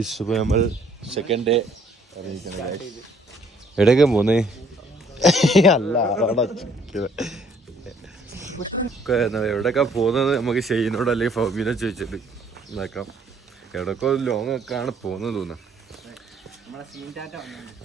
നമ്മൾ second day എവിടെയൊക്കെ പോന്നേ അല്ല എവിടെയൊക്കെ പോകുന്നത് നമുക്ക് ഷെയ്നോട് അല്ലെങ്കിൽ ഫൗമിനെ ചോദിച്ചിട്ട് നോക്കാം. എവിടെയൊക്കെ ലോങ് ഒക്കെ ആണ് പോകുന്നത് തോന്നുന്നു.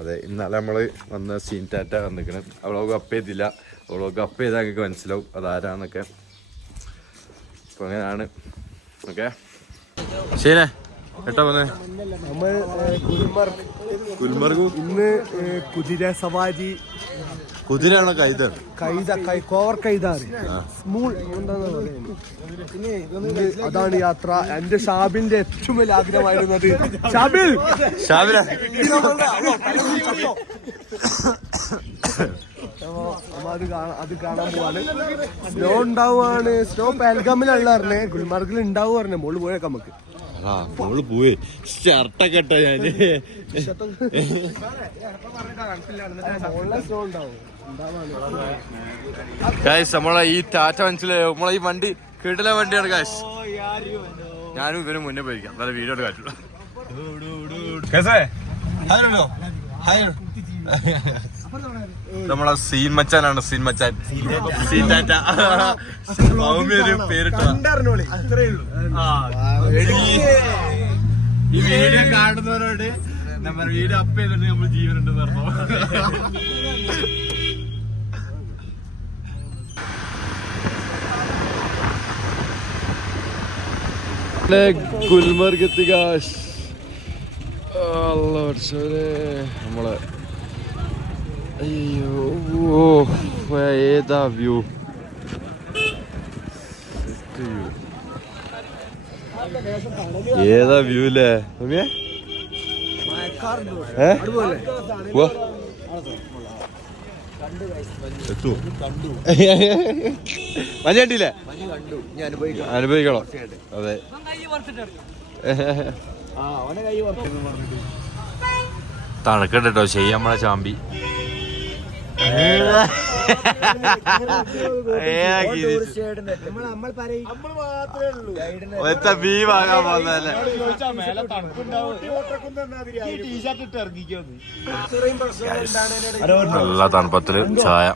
അതെ, ഇന്നലെ നമ്മള് വന്ന സീൻ ടാറ്റ വന്നിക്കണം. അവളൊക്കെ അപ്പ് ചെയ്തില്ല. അവളൊക്കെ അപ്പ് ചെയ്താൽ നിങ്ങൾക്ക് മനസ്സിലാവും അതാരാന്നൊക്കെ. അപ്പൊ അങ്ങനെയാണ്. ഓക്കെ ശരി എട്ടാ വന്നേ നമ്മൾ ഗുൽമർഗ്. ഇന്ന് കുതിര സവാരി. കുതിരയാണോ കൈതാണ്? കോവർ കൈതാണ് സ്മൂൾ എന്താന്ന് പറയുന്നത്. അതാണ് യാത്ര. എന്റെ ഷാബിന്റെ ഏറ്റവും വലിയ ആഗ്രഹമായിരുന്നത്. അത് കാണാൻ പോവാണ്. സ്നോ ഉണ്ടാവുകയാണ്. സ്നോ പെൽഗാമിലുള്ള പറഞ്ഞേ, ഗുൽമർഗിൽ ഉണ്ടാവും പറഞ്ഞേ. മോള് പോയേക്കാം നമുക്ക്. മോള് പോയി ഷർട്ടൊക്കെ ഇട്ടോ ഞാന്. നമ്മളെ ഈ ടാറ്റ മനസ്സിലായോ? നമ്മളെ ഈ വണ്ടി കിടില വണ്ടിയാണ് കാശ്. ഞാനും ഇവന് മുന്നേ പോയിരിക്കാം. നല്ല വീഡിയോ കാറ്റുള്ളൂ. നമ്മളെ സീൻ മച്ചാനാണ്. സീൻ മച്ചാൻ, സീൻ ടാറ്റ. ഒരു പേരിട്ടോ. ഈ വീഡിയോ കാണുന്നവരോട് നമ്മൾ വീഡിയോ അപ്പ് ചെയ്തിട്ട് നമ്മൾ ജീവനുണ്ടെന്ന് പറഞ്ഞു. ഗുൽമർഗ് എത്തി കാശ്. നമ്മളെ അയ്യോ ഏതാ വ്യൂ. ഏതാ വ്യൂ അല്ലേ? മഞ്ഞ കണ്ടില്ലേ? അനുഭവിക്കണം. അതെ, തണുക്കണ്ടോ ചെയ്യാൻ നമ്മളെ ചാമ്പി. ബീ വാങ്ങാൻ പോകുന്നല്ലേ? നല്ല തണുപ്പത്തില് ചായ.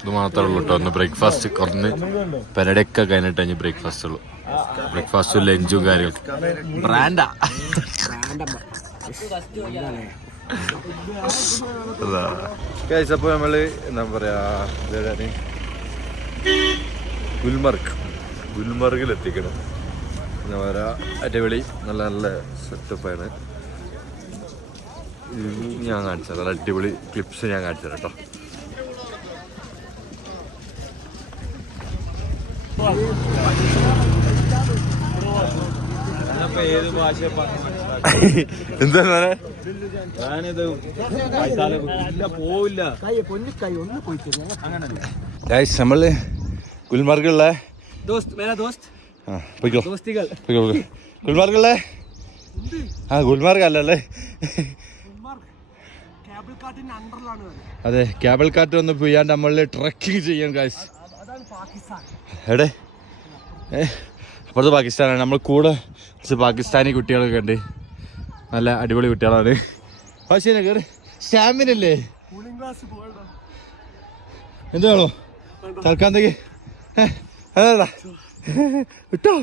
ഇത് മാത്രമേ ഉള്ളൂ കേട്ടോ. ഒന്ന് ബ്രേക്ക്ഫാസ്റ്റ് കുറഞ്ഞ് പെരടൊക്കെ കഴിഞ്ഞിട്ട് കഴിഞ്ഞ് ബ്രേക്ക്ഫാസ്റ്റ് ഉള്ളു. ബ്രേക്ക്ഫാസ്റ്റും ലഞ്ചും കാര്യങ്ങളും ബ്രാൻഡാ. അപ്പൊ നമ്മള് എന്താ പറയാ, ഗുൽമർഗിൽ എത്തിക്കണം. എന്താ പറയാ, അടിപൊളി നല്ല നല്ല സെറ്റപ്പാണ്. ഞാൻ കാണിച്ചത് നല്ല അടിപൊളി ക്ലിപ്സ് ഞാൻ കാണിച്ചു തരാം കേട്ടോ. ഏത് ഭാഷ എന്താ പോവില്ല. നമ്മള് ഗുൽമർഗുള്ള ഗുൽമർഗുള്ള ഗുൽമർഗ് അല്ലല്ലേ? അതെ, കേബിൾ കാറ്റ് ഒന്ന് പോയാണ്ട് നമ്മള് ട്രക്കിങ് ചെയ്യാൻ കാശ്. എവിടെ? അപ്പുറത്ത് പാകിസ്ഥാനാണ്. നമ്മൾ കൂടെ കുറച്ച് പാകിസ്ഥാനി കുട്ടികളൊക്കെ ഉണ്ട്. നല്ല അടിപൊളി കുട്ടികളാണ്. പക്ഷേ സ്റ്റാമിനല്ലേ എന്താണോ തൽക്കാലത്തേക്ക് അതാ വിട്ടോ.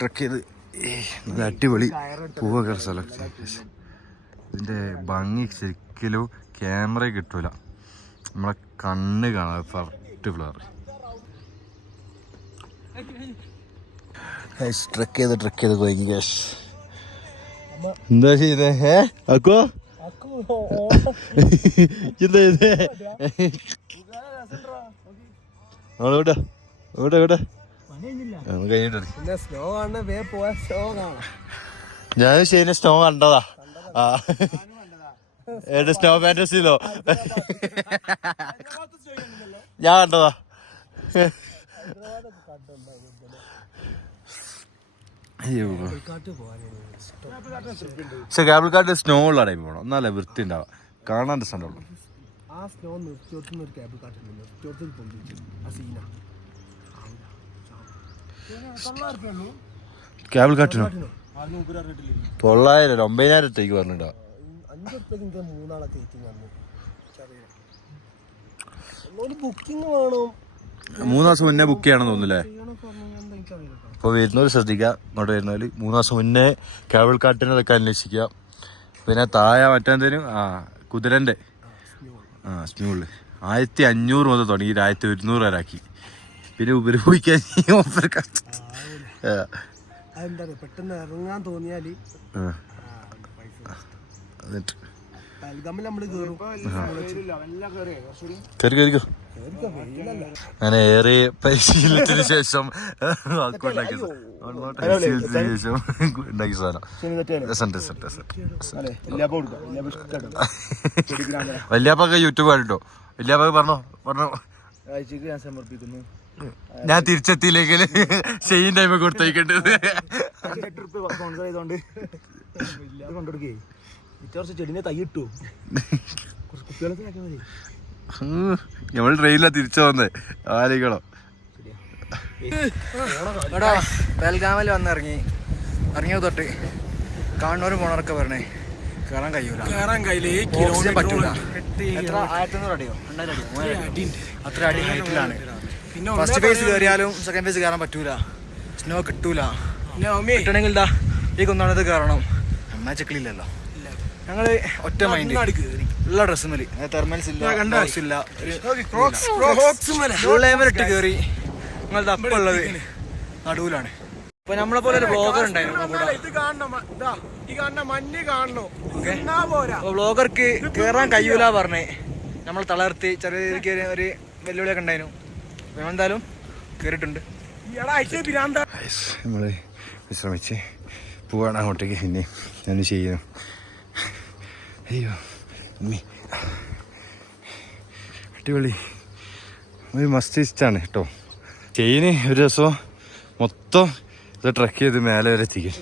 ട്രക്ക് ചെയ്ത് നല്ല അടിപൊളി പൂവൊക്കെ സ്ഥലം. ഇതിൻ്റെ ഭംഗി ശരിക്കലും ക്യാമറ കിട്ടൂല, നമ്മളെ കണ്ണ് കാണാം. ഫസ്റ്റ് ഫ്ലവർ ട്രക്ക് ചെയ്ത് പോയി. എന്താ ചെയ്യുന്നേ? അക്കോ എന്താ ചെയ്തേ? അവിടെ ഇവിടെ ഇവിടെ ഞാൻ ശരി സ്നോ കണ്ടതാ. സ്നോ ഫാന്റസിയിലോ ഞാൻ കണ്ടതാ. അയ്യോ പക്ഷെ കേബിൾ കാർഡ് സ്നോ ഉള്ള ടൈം പോകണം എന്നാലേ വൃത്തി ഉണ്ടാവുക കാണാൻ രസമുണ്ടാവുള്ളൂ. ആ സ്നോ നിർത്തിയോടുത്തുന്ന ഒരു കേബിൾ കാർഡ് ഉണ്ട്, നിർത്തിയോടത്ത് പൊന്തിച്ചു ആ സീന കേബിൾ കാർഡിനോ 900 9,000 പറഞ്ഞിട്ടോ. 5 ഉറുപ്പ്യക്ക് മൂന്നാളെ കയറ്റിങ് വന്നു. ബുക്കിംഗ് വേണം, 3 ദിവസം മുന്നേ ബുക്ക് ചെയ്യണമെന്ന് തോന്നുന്നില്ലേ? അപ്പോൾ വരുന്നവർ ശ്രദ്ധിക്കുക, ഇങ്ങോട്ട് വരുന്നവർ 3 ദിവസം മുന്നേ കേബിൾ കാർട്ടിനതൊക്കെ അന്വേഷിക്കുക. പിന്നെ താഴെ മറ്റെന്തേനും കുതിരൻ്റെ സ്മ്യൂള് 1500 മുതൽ തുടങ്ങി 1100 വരെ ആക്കി. പിന്നെ ഉപയോഗിക്കാൻ ഓഫർ അതെന്താ പെട്ടെന്ന് ഇറങ്ങാൻ തോന്നിയാല് എന്നിട്ട് നമ്മള് കയറിക്കോ. ഞാൻ ഏറെ പരിശീലനത്തിന് ശേഷം ഉണ്ടാക്കിയ സാധനം. വല്യാപ്പൊക്കെ യൂട്യൂബ് കണ്ടോ? വല്യാപ്പൊക്കെ പറഞ്ഞോ ഞാൻ സമർപ്പിക്കുന്നു. ഞാൻ തിരിച്ചെത്തിയില്ലെങ്കിൽ സെയിം ടൈം കൊടുത്തേക്കേണ്ടത്. ചെടിനെ തയ്യിട്ടു നമ്മൾ ട്രെയിനിലാണ് തിരിച്ചു വന്നേ. ആലോചിക്കണോ? ബെൽഗാമിൽ ഇറങ്ങിയത് തൊട്ട് കാണുന്നവരും പോണവരൊക്കെ പറഞ്ഞേ കയറാൻ കഴിയൂല, പറ്റൂല. 1500 അടിയോ 2000 അടിയോ 3000 അടി അത്ര അടി ഹൈറ്റിലാണ്. ഫസ്റ്റ് ഫേസ് കയറിയാലും സെക്കൻഡ് ഫേസ് കയറാൻ പറ്റൂല, സ്നോ കിട്ടൂല. കിട്ടണമെങ്കിൽ ഈ കുന്നാണത് കയറണം. അമ്മ ചെക്കിലില്ലല്ലോ. ഞങ്ങള് ഒറ്റ മൈൻഡ് ഉള്ള ഡ്രസ്സുമേല് തെർമൽസ് ഇല്ല ഇട്ട് കയറി. ഞങ്ങളുടെ അപ്പുള്ളത് നടുവിലാണ്. ഇപ്പൊ നമ്മളെ പോലെ ഒരു ബ്ലോഗർ ഉണ്ടായിരുന്നു. ബ്ലോഗർക്ക് കേറാൻ കഴിയൂല പറഞ്ഞേ നമ്മൾ തളർത്തി ചെറിയ ഒരു വെല്ലുവിളിയൊക്കെ ഉണ്ടായിരുന്നു. എന്തായാലും കേറിയിട്ടുണ്ട്. നമ്മള് വിശ്രമിച്ച് പോവാണ് അങ്ങോട്ടേക്ക്. പിന്നെ ഞാൻ ചെയ്യുന്നു. അയ്യോ അടിപൊളി, ഒരു മസ്റ്റ് ഇഷ്ടമാണ് കേട്ടോ. ചെയിന് ഒരു ദിവസം മൊത്തം ഇത് ട്രക്ക് ചെയ്ത് മേലെ വരെ എത്തിക്കും.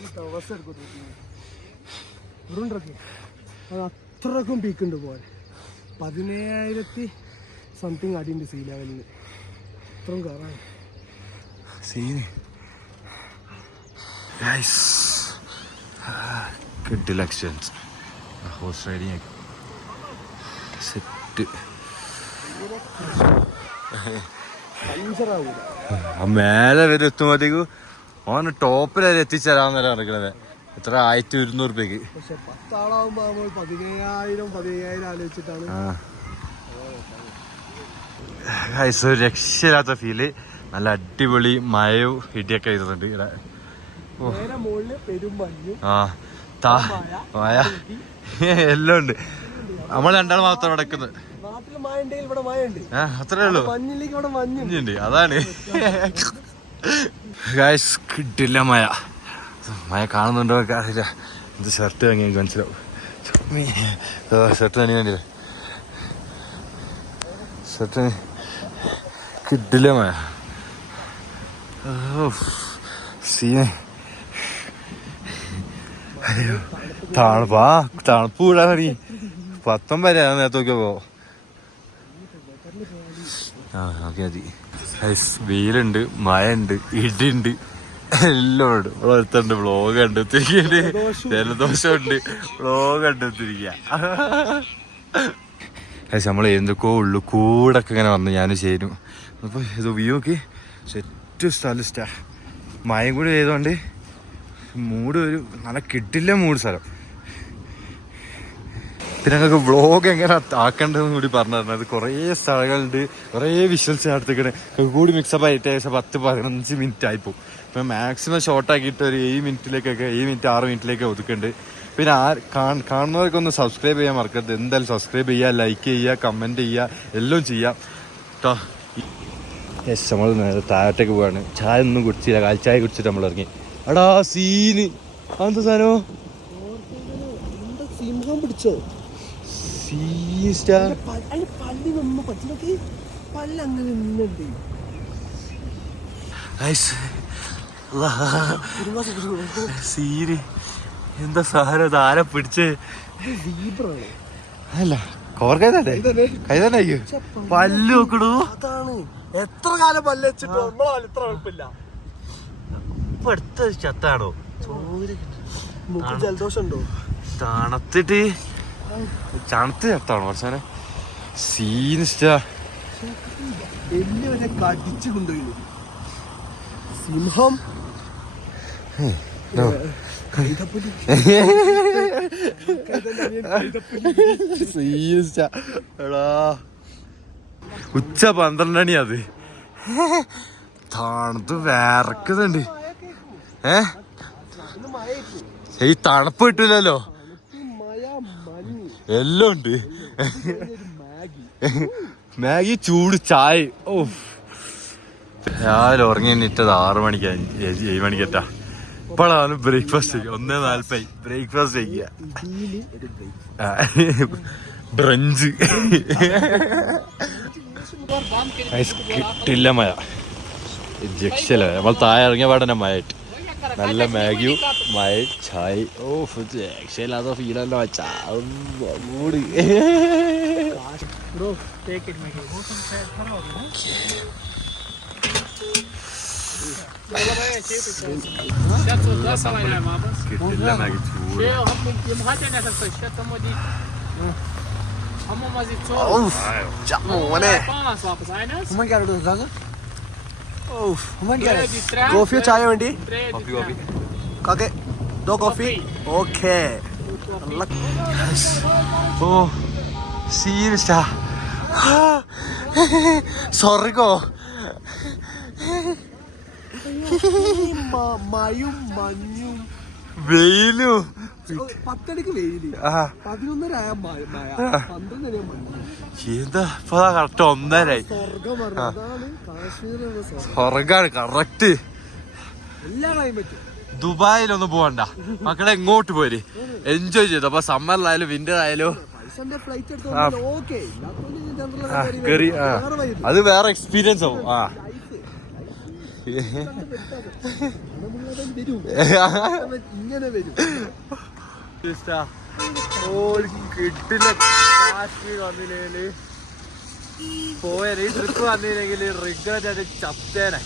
അത്രക്കും പീക്കുണ്ട് പോലെ 17,000 സംതിങ് അടിയുണ്ട് സീ ലെവലിന്. അത്രയും കയറാൻ സീന് കിട്ടില്ല. Experience horse riding set. മേലെ വരെ എത്തുമ്പോഴത്തേക്കും ഓന് ടോപ്പിൽ വരെ എത്തിച്ചേരാന്നേരം നടക്കണത്. എത്ര 1200 രൂപയ്ക്ക്. പക്ഷെ 10 ആളാവുമ്പോ 15,000 ആലോചിച്ചിട്ടാണ്. ഒരു രക്ഷയില്ലാത്ത ഫീല്. നല്ല അടിപൊളി മഴയും ഇടിയൊക്കെ ചെയ്തിട്ടുണ്ട് ഇവിടെ. മഴ എല്ലാം ഉണ്ട്. നമ്മൾ രണ്ടാൾ മാത്രം നടക്കുന്നത്. അത്രേ ഉള്ളൂ. മഞ്ഞുണ്ട്, അതാണ്. ഗായ്സ് കിട്ടില്ല മഴ. മഴ കാണുന്നുണ്ടോ അറിയില്ല. ഇത് ഷർട്ട് വാങ്ങി എനിക്ക് മനസ്സിലാവും. ഷർട്ട് വാങ്ങി വേണ്ടിയില്ല. ഷർട്ട് കിട്ടില്ല മഴ. സീന് തണുപ്പ് കൂടാൻ തുടങ്ങി. 19 വരെ നേരത്തെ നോക്കിയപ്പോ ഓക്കെ മതി. വെയിലുണ്ട്, മഴ ഉണ്ട്, ഇടിയുണ്ട്, എല്ലാം ഉണ്ട്. ഇവിടെ ഒരുത്തുണ്ട് വ്ളോഗ് കണ്ടെത്തിരിക്കുന്നുണ്ട്. ജലദോഷം ഉണ്ട്, വ്ളോഗ് കണ്ടെത്തിരിക്കുക. നമ്മൾ എന്തൊക്കെയോ ഉള്ളു കൂടൊക്കെ ഇങ്ങനെ വന്ന് ഞാൻ ചേരും. അപ്പോൾ ഇത് വ്യൂ നോക്കി സെറ്റ് സ്ഥലം. മഴയും കൂടി ചെയ്തുകൊണ്ട് മൂഡ് ഒരു നല്ല കിട്ടില്ല മൂഡ് സ്ഥലം. പിന്നെ ഞങ്ങൾക്ക് വ്ളോഗ് എങ്ങനെ ആക്കേണ്ടതെന്ന് കൂടി പറഞ്ഞു തരുന്നത്. കുറേ സ്ഥലങ്ങളുണ്ട്, കുറേ വിഷ്വൽസ് അടുത്തേക്കണേ കൂടി മിക്സപ്പ് ആയിട്ട് ഏകദേശം 10-15 മിനിറ്റ് ആയിപ്പോൾ. ഇപ്പം മാക്സിമം ഷോർട്ടാക്കിയിട്ട് ഒരു 7 മിനിറ്റിലേക്കൊക്കെ 7 മിനിറ്റ് 6 മിനിറ്റിലേക്ക് ഒതുക്കുന്നുണ്ട്. പിന്നെ കാണുന്നവർക്കൊന്ന് സബ്സ്ക്രൈബ് ചെയ്യാൻ മറക്കരുത്. എന്തായാലും സബ്സ്ക്രൈബ് ചെയ്യുക, ലൈക്ക് ചെയ്യുക, കമൻറ്റ് ചെയ്യുക, എല്ലാം ചെയ്യുക കേട്ടോ. യെസ്, നമ്മൾ നേരെ താഴത്തേക്ക് പോവാണ്. ചായ ഒന്നും കുടിച്ചില്ല, കാൽച്ചായ കുടിച്ചിട്ട് നമ്മൾ ഇറങ്ങി. എടാ സീന് അതെന്താ സാധനം? സിംഹം പിടിച്ചോ? എന്താ സാധനം ആരെ പിടിച്ച് അല്ല കോർക്കൈതല്ലേ കൈ തന്നെ അയ്യോ പല്ല് നോക്കണു. അതാണ് എത്ര കാലം പല്ല് വെച്ചിട്ട് നമ്മളെ ഇത്ര എളുപ്പില്ല. ഇപ്പൊ അടുത്ത ചത്താണോ മൂക്ക് ജലദോഷം ഉണ്ടോ? തണുത്തിട്ട് ചത്താണോ കുറച്ചാനെ സീനിഷ്ടാ. എല്ല് വരെ കടിച്ചു കൊണ്ടുപോയി. സിംഹം ഉച്ച 12 മണി അത് തണുത്ത് വേർക്കുന്നുണ്ട്. ഈ തണുപ്പ് കിട്ടൂലല്ലോ, എല്ലാം ഉണ്ട്. മാഗി ചൂട് ചായ. ഓ രാവിലെ ഉറങ്ങി എണീറ്റത് 6 മണിക്കാ 7 മണിക്കെത്താ. ഇപ്പോഴാണ് ബ്രേക്ക്ഫാസ്റ്റ് 1:40 ബ്രേക്ക്ഫാസ്റ്റ് കഴിക്കുക. ബ്രഞ്ച് കിട്ടില്ല മഴ ജക്ഷല. നമ്മൾ താഴെ ഇറങ്ങിയ പാടന്നെ മഴയിട്ട് നല്ല മാഗിയും മഴ ചായ. ഓ ജക്ഷയില്ലാത്ത ഫീലല്ലോ ചാട്. കിട്ടില്ല മാഗി കോഫിയോ ചായ വേണ്ടി? കോഫി ദോ കോഫി. ഓക്കേ. ഓ സീരിയസാ സ്വർഗോ. മയും മഞ്ഞും വെയിലും. 10 മണിക്ക് വെയില്, 11:30 ആയ മഴ, 12 മണി മഞ്ഞ്. എന്താ ഇപ്പൊ കറക്റ്റ് 1:30. സ്വർഗം അതാണ് കാശ്മീർ. സ്വർഗാണ് കറക്റ്റ്. എല്ലാ ക്ലൈമറ്റും. ദുബായിലൊന്നും പോവണ്ട മക്കളെ, എങ്ങോട്ട് പോര് എൻജോയ് ചെയ്തു. അപ്പൊ സമ്മറിലായാലും വിന്റർ ആയാലും അത് വേറെ എക്സ്പീരിയൻസ് ആവും. ഇങ്ങനെ വരും. കിട്ടില്ല കാശ്മീർ വന്നില്ലേല് പോയത്. ഈ ട്രിപ്പ് വന്നില്ലെങ്കിൽ റിഗ്രറ്റ് ആയിട്ട് ചത്തേനെ.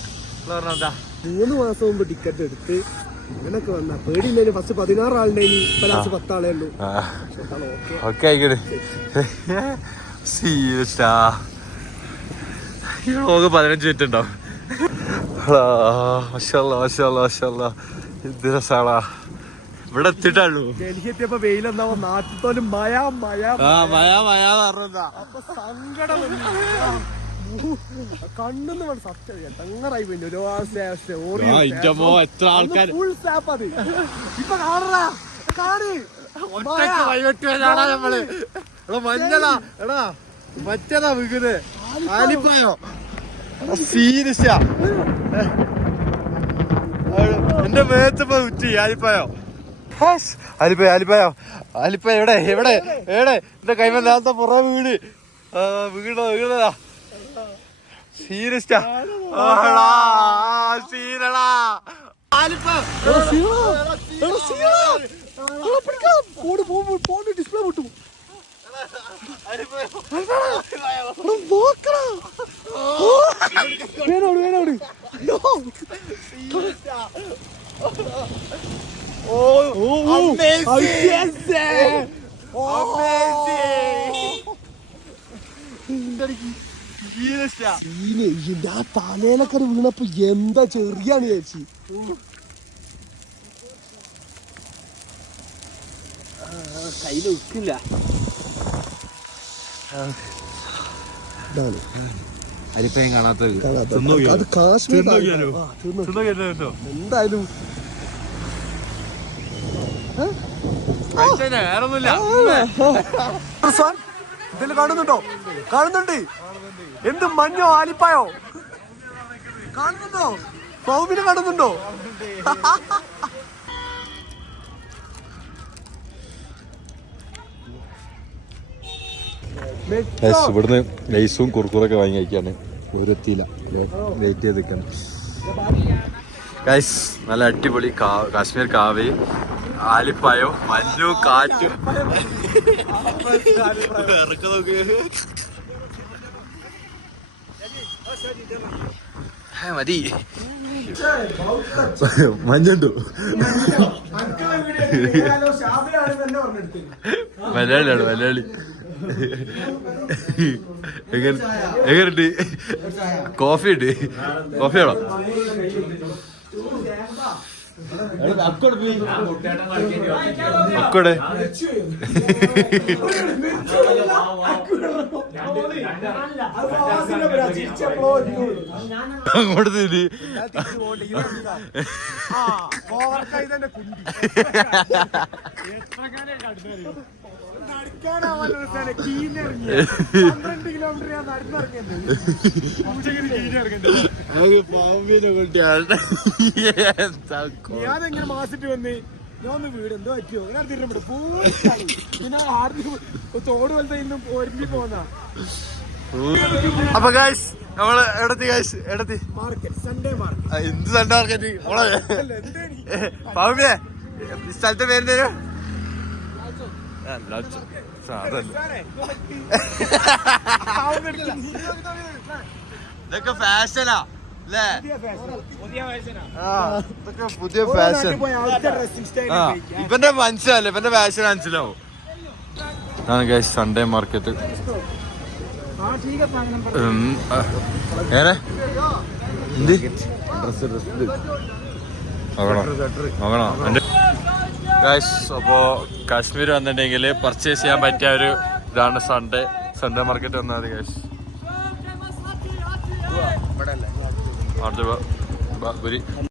എന്താ 3 മാസം മുമ്പ് ടിക്കറ്റ് എടുത്ത് ഇങ്ങനൊക്കെ വന്ന പേടിയില്ലേ. ഫസ്റ്റ് 16 ആളുടെ, ഇപ്പൊ ലാസ്റ്റ് 10 ആളേ ഉള്ളൂ. ഓക്കെ ആയിക്കോട്ടെ. സീരിയസ്റ്റാ 15 മിനിറ്റ് ഉണ്ടാവും. ഇത് രസാടാ. ഇവിടെ എത്തിട്ടുള്ളൂ. ഡൽഹി എത്തിയപ്പോ വെയിലെന്നാവോ നാട്ടിത്തോലും മഴ മഴ അപ്പൊ സങ്കടം കണ്ണെന്ന് വേണം. സത്യം തങ്ങറായി പോയി. എത്ര ആൾക്കാർ ഫുൾ സ്റ്റാപ്പ്. അത് ഇപ്പൊ കാണാ കാണി മഞ്ഞളാ എടാ മറ്റേതാ വീകുന്നത്. ആലിപ്പായോ സീരിയസാ എന്റെ മേത്തപ്പോ ഉറ്റി. ആലിപ്പായോ ആലിപ്പായ എവിടെ എവിടെ എവിടെ എന്റെ കൈമല്ലാത്ത പുറ വീണതാ. സീരിയസ്റ്റാ സീനടാ. ഡിസ്പ്ലേ പൊട്ടു. തലയിലൊക്കെ വീണപ്പോ എന്താ ചെറിയാണ് ചേച്ചി. കയ്യില് ഉക്കില്ല. അരിപ്പയും കാണാത്തത് അത് കാശ്മീർ എന്തായാലും ഇതില് കാണുന്നുണ്ടോ? കാണുന്നുണ്ട്. എന്ത് മഞ്ഞോ ആലിപ്പായോ കാണുന്നുണ്ടോ? സൗബിന് കാണുന്നുണ്ടോ? ഇവിടുന്ന് ലൈസും കുറുക്കുറൊക്കെ വാങ്ങി കഴിക്കാണ്. ഒരെത്തിയില്ല, വെയിറ്റ് ചെയ്ത് നിൽക്കണം. ഗൈസ് നല്ല അടിപൊളി കാശ്മീർ കാവി ആലിപ്പായോ മഞ്ഞു കാറ്റും ഇറക്ക നോക്ക് മതി മഞ്ഞുണ്ടോ മലയാളിയാണ് മലയാളി എങ്ങനെയുണ്ട് കോഫി ഉണ്ട് കോഫിയാണോ അക്കോടെ അങ്ങോട്ട് തിരി ഞാനെങ്ങനെ മാസിട്ട് വന്ന് ഞാൻ ഒന്ന് വീട് എന്തോ പറ്റിയോ ഞാൻ തിരുമ്പോ പിന്നെ ആദ്യം തോട് പോലത്തെ ഇന്നും ഒരുമ്പി പോന്ന അപ്പൊ ഗായ്സ് നമ്മള് എവിടെത്തി ഗായ്സ് എവിടെത്തി മാർക്കറ്റ് സൺഡേ മാർക്കറ്റ് എന്ത് സൺഡേ മാർക്കറ്റ് പാവ്യേ സ്ഥലത്തെ പേര് തരും ഇതൊക്കെ ഫാഷനാ അല്ലേ ഇതൊക്കെ പുതിയ ഫാഷൻ ഇവന്റെ മനസ്സിലല്ലേ ഇവന്റെ ഫാഷൻ മനസ്സിലാവും ആണ് ഗൈസ് സൺഡേ മാർക്കറ്റ് ഏനെ എന്ത് നോക്കണോ എന്റെ ഗൈസ് അപ്പോ കാശ്മീർ വന്നിട്ടുണ്ടെങ്കിൽ പർച്ചേസ് ചെയ്യാൻ പറ്റിയ ഒരു ഇതാണ് സൺഡേ മാർക്കറ്റ് വന്നാൽ മതി ഗൈസ് അടുത്ത